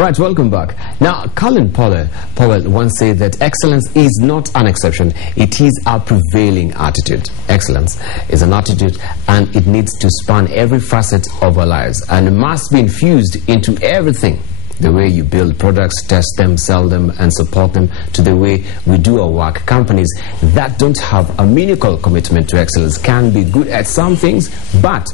Right, welcome back. Now, Colin Powell once said that excellence is not an exception, it is our prevailing attitude. Excellence is an attitude and it needs to span every facet of our lives and must be infused into everything. The way you build products, test them, sell them, and support them, to the way we do our work. Companies that don't have a meaningful commitment to excellence can be good at some things, but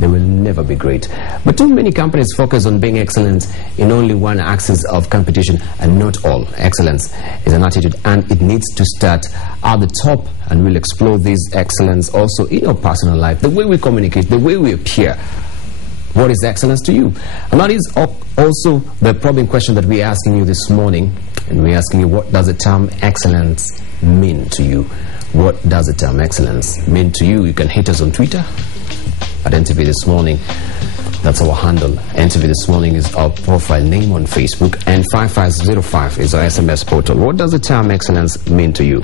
they will never be great. But too many companies focus on being excellent in only one axis of competition, and not all. Excellence is an attitude, and it needs to start at the top, and we'll explore this excellence also in our personal life, the way we communicate, the way we appear. What is excellence to you? And that is also the probing question that we're asking you this morning. And we're asking you, what does the term excellence mean to you? What does the term excellence mean to you? You can hit us on Twitter at NTV This Morning. That's our handle. NTV This Morning is our profile name on Facebook. And 5505 is our SMS portal. What does the term excellence mean to you?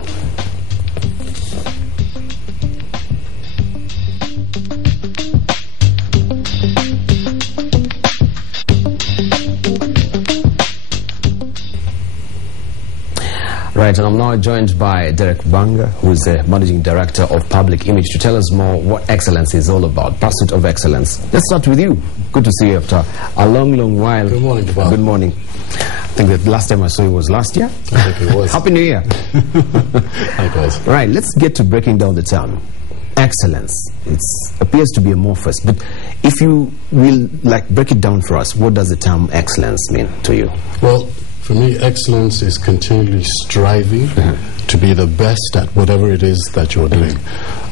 Right, and I'm now joined by bbanga, who is the Managing Director of Public Image, to tell us more what excellence is all about, pursuit of excellence. Let's start with you. Good to see you after a long, long while. Good morning, Japan. Good morning. I think the last time I saw you was last year. I think it was. Happy New Year. Likewise. Right, let's get to breaking down the term. Excellence. It appears to be amorphous, but if you will break it down for us, what does the term excellence mean to you? Well, for me, excellence is continually striving to be the best at whatever it is that you're doing.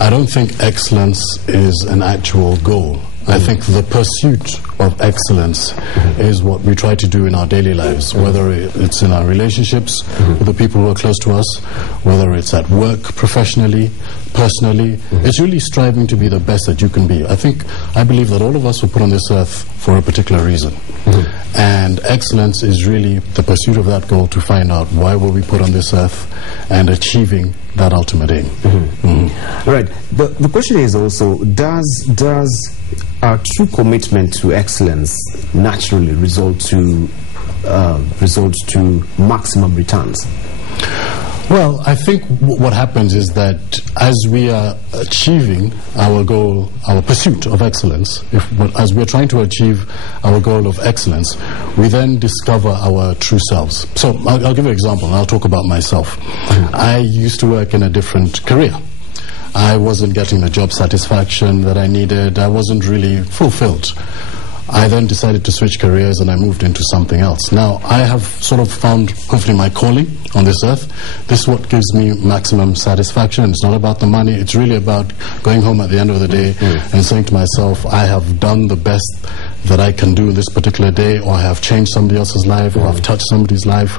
I don't think excellence is an actual goal. I think the pursuit of excellence is what we try to do in our daily lives, whether it's in our relationships with the people who are close to us, whether it's at work, professionally, personally. It's really striving to be the best that you can be. I believe that all of us were put on this earth for a particular reason. And excellence is really the pursuit of that goal, to find out why were we put on this earth and achieving that ultimate aim. Right. The question is also, does our true commitment to excellence naturally result to maximum returns? Well, I think what happens is that as we are achieving our goal, our pursuit of excellence, as we're trying to achieve our goal of excellence, we then discover our true selves. So I'll give you an example, and I'll talk about myself. I used to work in a different career. I wasn't getting the job satisfaction that I needed. I wasn't really fulfilled. I then decided to switch careers and I moved into something else. Now, I have sort of found, hopefully, my calling on this earth. This is what gives me maximum satisfaction. It's not about the money. It's really about going home at the end of the day and saying to myself, I have done the best that I can do this particular day, or I have changed somebody else's life, or I've touched somebody's life,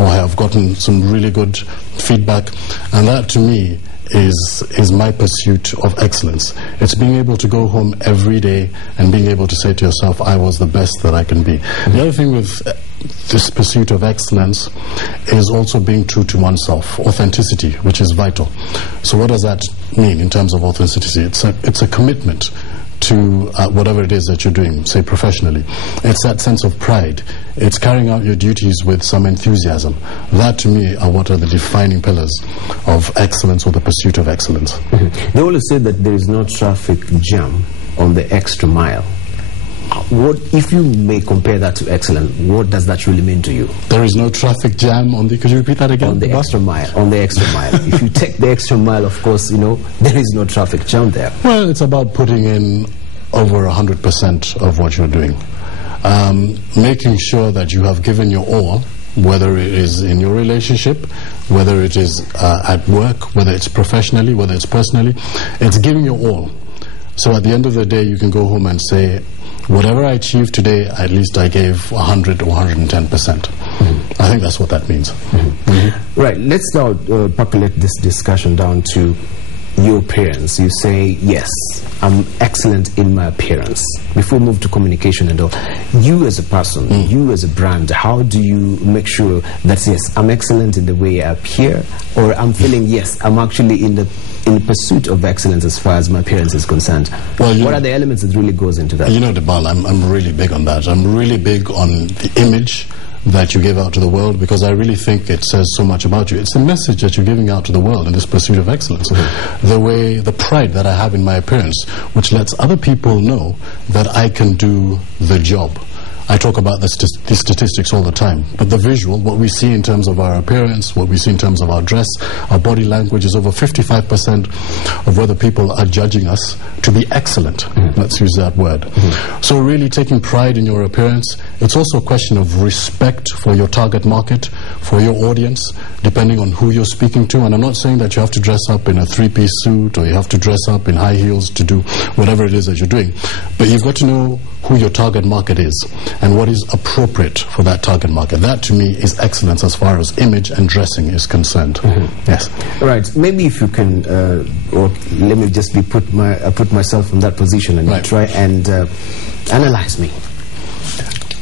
or I have gotten some really good feedback. And that, to me, is my pursuit of excellence. It's being able to go home every day and being able to say to yourself, I was the best that I can be. The other thing with this pursuit of excellence is also being true to oneself, authenticity, which is vital. So what does that mean in terms of authenticity? It's a commitment to whatever it is that you're doing, say professionally. It's that sense of pride. It's carrying out your duties with some enthusiasm. That, to me, are what are the defining pillars of excellence, or the pursuit of excellence. They always say that there is no traffic jam on the extra mile. What, if you may compare that to excellence, what does that really mean to you? There is no traffic jam on the, could you repeat that again? On the extra mile, on the extra mile. If you take the extra mile, of course, there is no traffic jam there. Well, it's about putting in over 100% of what you're doing. Making sure that you have given your all, whether it is in your relationship, whether it is at work, whether it's professionally, whether it's personally. It's giving your all. So at the end of the day, you can go home and say, whatever I achieved today, at least I gave 100 or 110%. I think that's what that means. Right, let's now populate this discussion down to your appearance. You say, yes, I'm excellent in my appearance. Before we move to communication and all, you as a person, you as a brand, how do you make sure that, yes, I'm excellent in the way I appear, or I'm feeling, yes, I'm actually in the pursuit of excellence as far as my appearance is concerned? Well, what are the elements that really goes into that? You know, Debal, I'm really big on that. I'm really big on the image that you give out to the world, because I really think it says so much about you. It's the message that you're giving out to the world in this pursuit of excellence. The pride that I have in my appearance, which lets other people know that I can do the job. I talk about these statistics all the time, but the visual, what we see in terms of our appearance, what we see in terms of our dress, our body language, is over 55% of whether people are judging us to be excellent. Let's use that word. So really taking pride in your appearance. It's also a question of respect for your target market, for your audience, depending on who you're speaking to. And I'm not saying that you have to dress up in a three-piece suit or you have to dress up in high heels to do whatever it is that you're doing, but you've got to know who your target market is and what is appropriate for that target market. That, to me, is excellence as far as image and dressing is concerned. Yes. Right. Maybe if you can, or let me just put myself in that position and try and analyze me.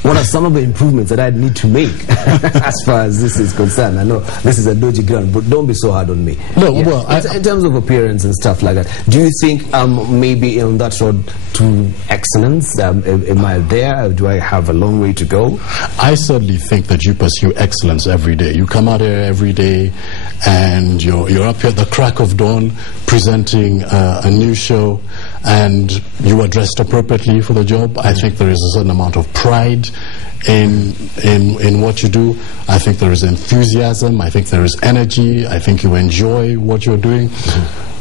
What are some of the improvements that I need to make as far as this is concerned? I know this is a dodgy ground, but don't be so hard on me. No, well, in terms of appearance and stuff like that, do you think maybe on that road to excellence, am I there? Do I have a long way to go? I certainly think that you pursue excellence every day. You come out here every day and you're up here at the crack of dawn presenting a new show, and you are dressed appropriately for the job. I think there is a certain amount of pride in what you do. I think there is enthusiasm. I think there is energy. I think you enjoy what you're doing.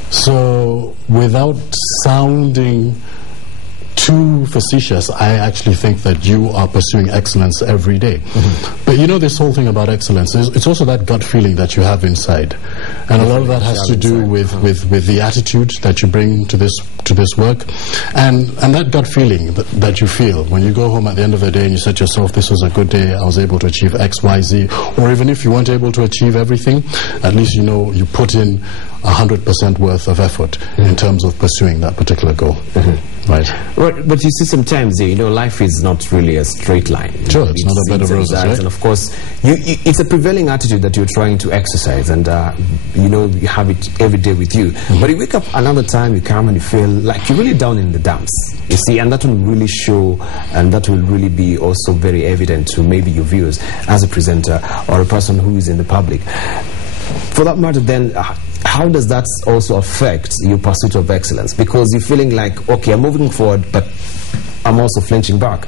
So without sounding too facetious, I actually think that you are pursuing excellence every day. But you know, this whole thing about excellence, it's also that gut feeling that you have inside, and a lot of that has to do with the attitude that you bring to this work, and that gut feeling that you feel when you go home at the end of the day and you say to yourself, this was a good day, I was able to achieve X, Y, Z, or even if you weren't able to achieve everything, at least you know you put in 100% worth of effort in terms of pursuing that particular goal. Right. But you see, sometimes, you know, life is not really a straight line. Sure, it's not a bed of roses, right? And of course, it's a prevailing attitude that you're trying to exercise, and you know, you have it every day with you. But you wake up another time, you come and you feel like you're really down in the dumps. You see, and that will really show, and that will really be also very evident to maybe your viewers as a presenter or a person who is in the public. For that matter, then, how does that also affect your pursuit of excellence? Because you're feeling like, okay, I'm moving forward, but I'm also flinching back.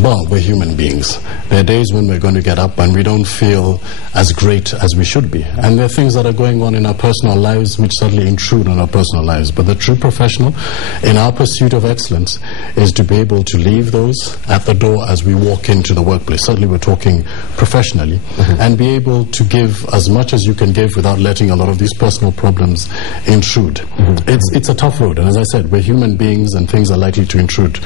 Well, we're human beings. There are days when we're going to get up and we don't feel as great as we should be. And there are things that are going on in our personal lives which suddenly intrude on our personal lives. But the true professional in our pursuit of excellence is to be able to leave those at the door as we walk into the workplace. Certainly we're talking professionally. And be able to give as much as you can give without letting a lot of these personal problems intrude. It's a tough road. And as I said, we're human beings and things are likely to intrude.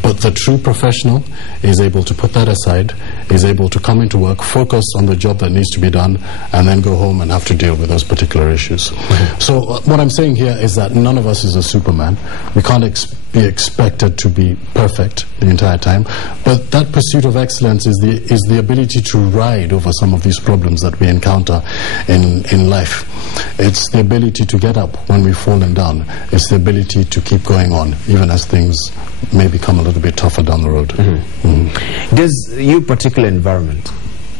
But the true professional is able to put that aside, is able to come into work, focus on the job that needs to be done, and then go home and have to deal with those particular issues. So what I'm saying here is that none of us is a Superman. We can't be expected to be perfect the entire time, but that pursuit of excellence is the ability to ride over some of these problems that we encounter in life. It's the ability to get up when we've fallen down. It's the ability to keep going on, even as things may become a little bit tougher down the road. Does your particular environment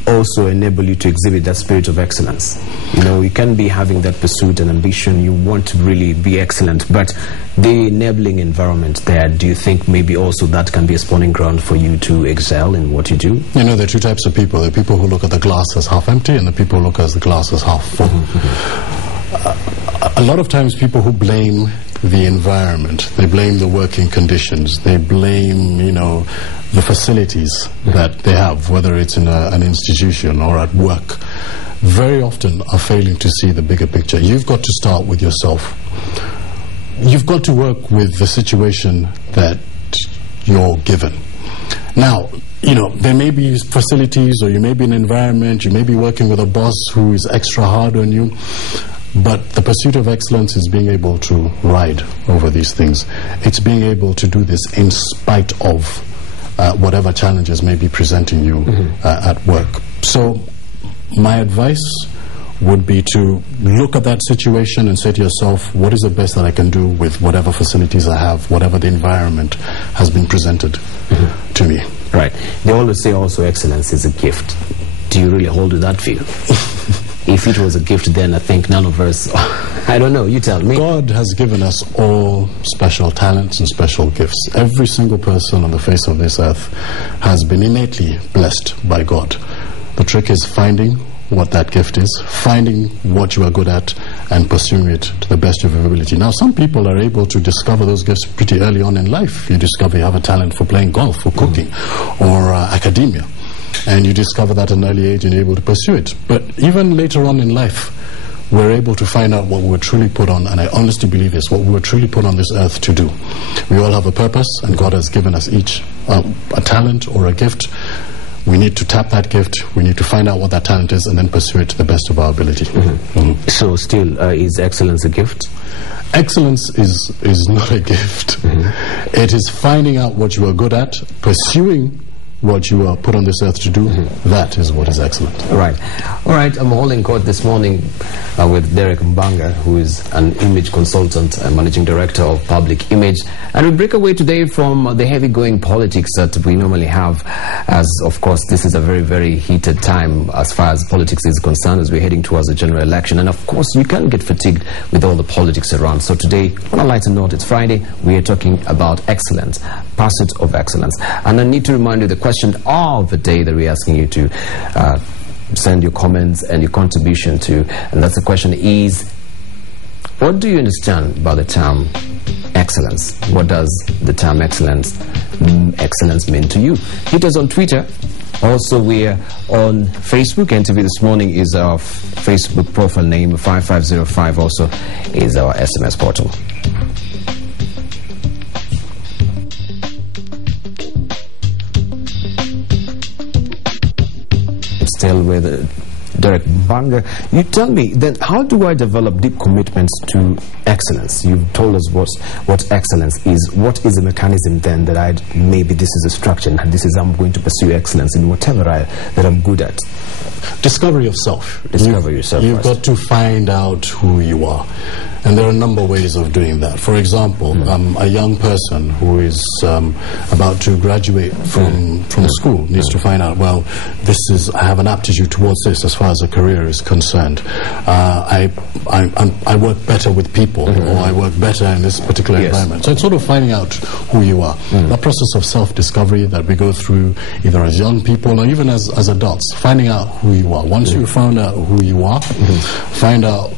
also enable you to exhibit that spirit of excellence? You know, you can be having that pursuit and ambition, you want to really be excellent, but the enabling environment there, do you think maybe also that can be a spawning ground for you to excel in what you do? You know, there are two types of people. There are people who look at the glass as half empty, and the people who look at the glass as half full. A lot of times people who blame the environment, they blame the working conditions, they blame, you know, the facilities that they have, whether it's in an institution or at work, very often are failing to see the bigger picture. You've got to start with yourself. You've got to work with the situation that you're given. Now, you know, there may be facilities, or you may be in an environment, you may be working with a boss who is extra hard on you, but the pursuit of excellence is being able to ride over these things. It's being able to do this in spite of whatever challenges may be presenting you at work. So my advice would be to look at that situation and say to yourself, what is the best that I can do with whatever facilities I have, whatever the environment has been presented to me. Right. They always say also excellence is a gift. Do you really hold to that view? If it was a gift, then I think none of us, I don't know, you tell me. God has given us all special talents and special gifts. Every single person on the face of this earth has been innately blessed by God. The trick is finding what that gift is, finding what you are good at, and pursuing it to the best of your ability. Now, some people are able to discover those gifts pretty early on in life. You discover you have a talent for playing golf, or cooking, or academia. And you discover that at an early age and you're able to pursue it. But even later on in life, we're able to find out what we were truly put on, and I honestly believe this, what we were truly put on this earth to do. We all have a purpose, and God has given us each a talent or a gift. We need to tap that gift, we need to find out what that talent is, and then pursue it to the best of our ability. So still, is excellence a gift? Excellence is not a gift. It is finding out what you are good at, pursuing what you are put on this earth to do. That is what is excellent. Right. All right, I'm holding court this morning with Derek Mbanga, who is an image consultant and managing director of Public Image. And we break away today from the heavy-going politics that we normally have, as, of course, this is a very, very heated time as far as politics is concerned, as we're heading towards the general election. And, of course, you can get fatigued with all the politics around. So today, on a lighter note, it's Friday, we are talking about excellence, pursuit of excellence. And I need to remind you the question of the day that we're asking you to send your comments and your contribution to, and that's the question is, what do you understand by the term excellence? What does the term excellence mean to you? Hit us on Twitter. Also, we're on Facebook. NTV This Morning is our Facebook profile name. 5505 also is our SMS portal. Still with Derek Mbanga. You tell me, then, how do I develop deep commitments to excellence? You've told us what excellence is. What is the mechanism then that maybe this is a structure and this is I'm going to pursue excellence in whatever that I'm good at? Discovery of self. Discover yourself. You've got to find out who you are. And there are a number of ways of doing that. For example, a young person who is about to graduate from school needs to find out, well, I have an aptitude towards this as far as a career is concerned. I work better with people, or I work better in this particular environment. So it's sort of finding out who you are. That process of self-discovery that we go through either as young people or even as adults, finding out who you are. Once you found out who you are, find out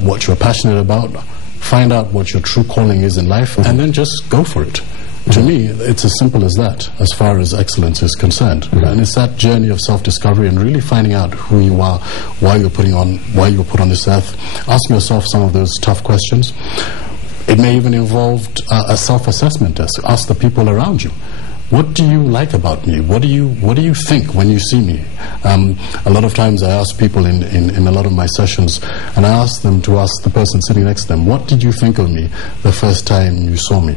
what you're passionate about, find out what your true calling is in life, and then just go for it. To me, it's as simple as that, as far as excellence is concerned. And it's that journey of self-discovery and really finding out who you are, why you were put on this earth. Ask yourself some of those tough questions. It may even involve a self-assessment test. Ask the people around you. What do you like about me? What do you think when you see me? A lot of times I ask people in a lot of my sessions, and I ask them to ask the person sitting next to them, what did you think of me the first time you saw me?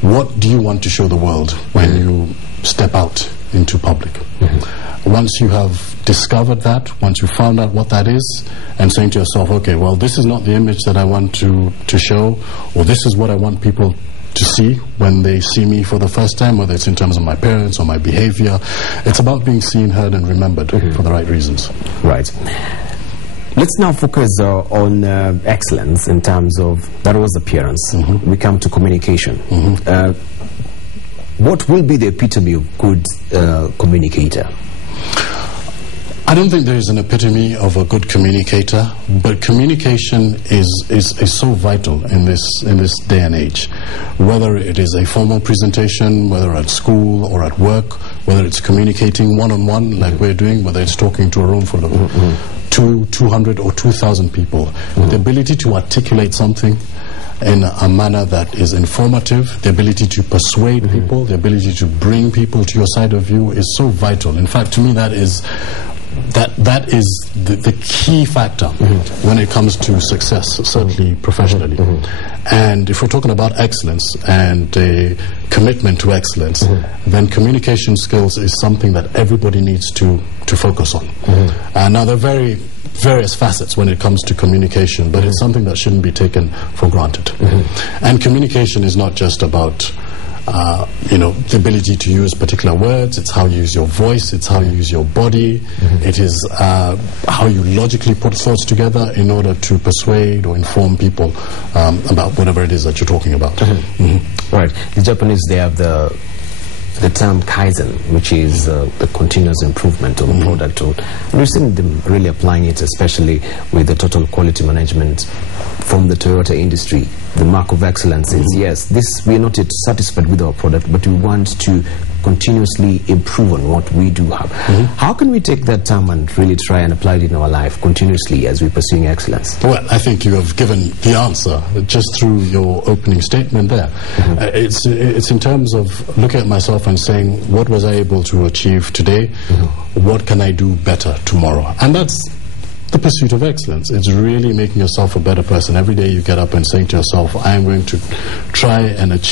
What do you want to show the world when you step out into public? Once you have discovered that, once you found out what that is, and saying to yourself, okay, well, this is not the image that I want to show, or this is what I want people to see when they see me for the first time, whether it's in terms of my appearance or my behavior. It's about being seen, heard, and remembered for the right reasons. Right. Let's now focus on excellence in terms of, that was appearance. We come to communication. What will be the epitome of good communicator? I don't think there is an epitome of a good communicator, but communication is so vital in this day and age. Whether it is a formal presentation, whether at school or at work, whether it's communicating one-on-one like we're doing, whether it's talking to a room full of 200 or 2,000 people, the ability to articulate something in a manner that is informative, the ability to persuade people, the ability to bring people to your side of view is so vital. In fact, to me, that is the key factor when it comes to success, certainly professionally. And if we're talking about excellence and a commitment to excellence, then communication skills is something that everybody needs to focus on. Now, there are various facets when it comes to communication, but it's something that shouldn't be taken for granted. And communication is not just about the ability to use particular words. It's how you use your voice. It's how you use your body. It is how you logically put thoughts together in order to persuade or inform people about whatever it is that you're talking about. Right. The Japanese, they have the term kaizen, which is the continuous improvement of a product. And we've seen them really applying it, especially with the total quality management from the Toyota industry. The mark of excellence is, yes, we are not yet satisfied with our product, but we want to continuously improve on what we do have. How can we take that term and really try and apply it in our life continuously as we're pursuing excellence? Well, I think you have given the answer just through your opening statement there. It's in terms of looking at myself and saying, what was I able to achieve today? What can I do better tomorrow? And that's the pursuit of excellence. It's really making yourself a better person. Every day you get up and saying to yourself, I am going to try and achieve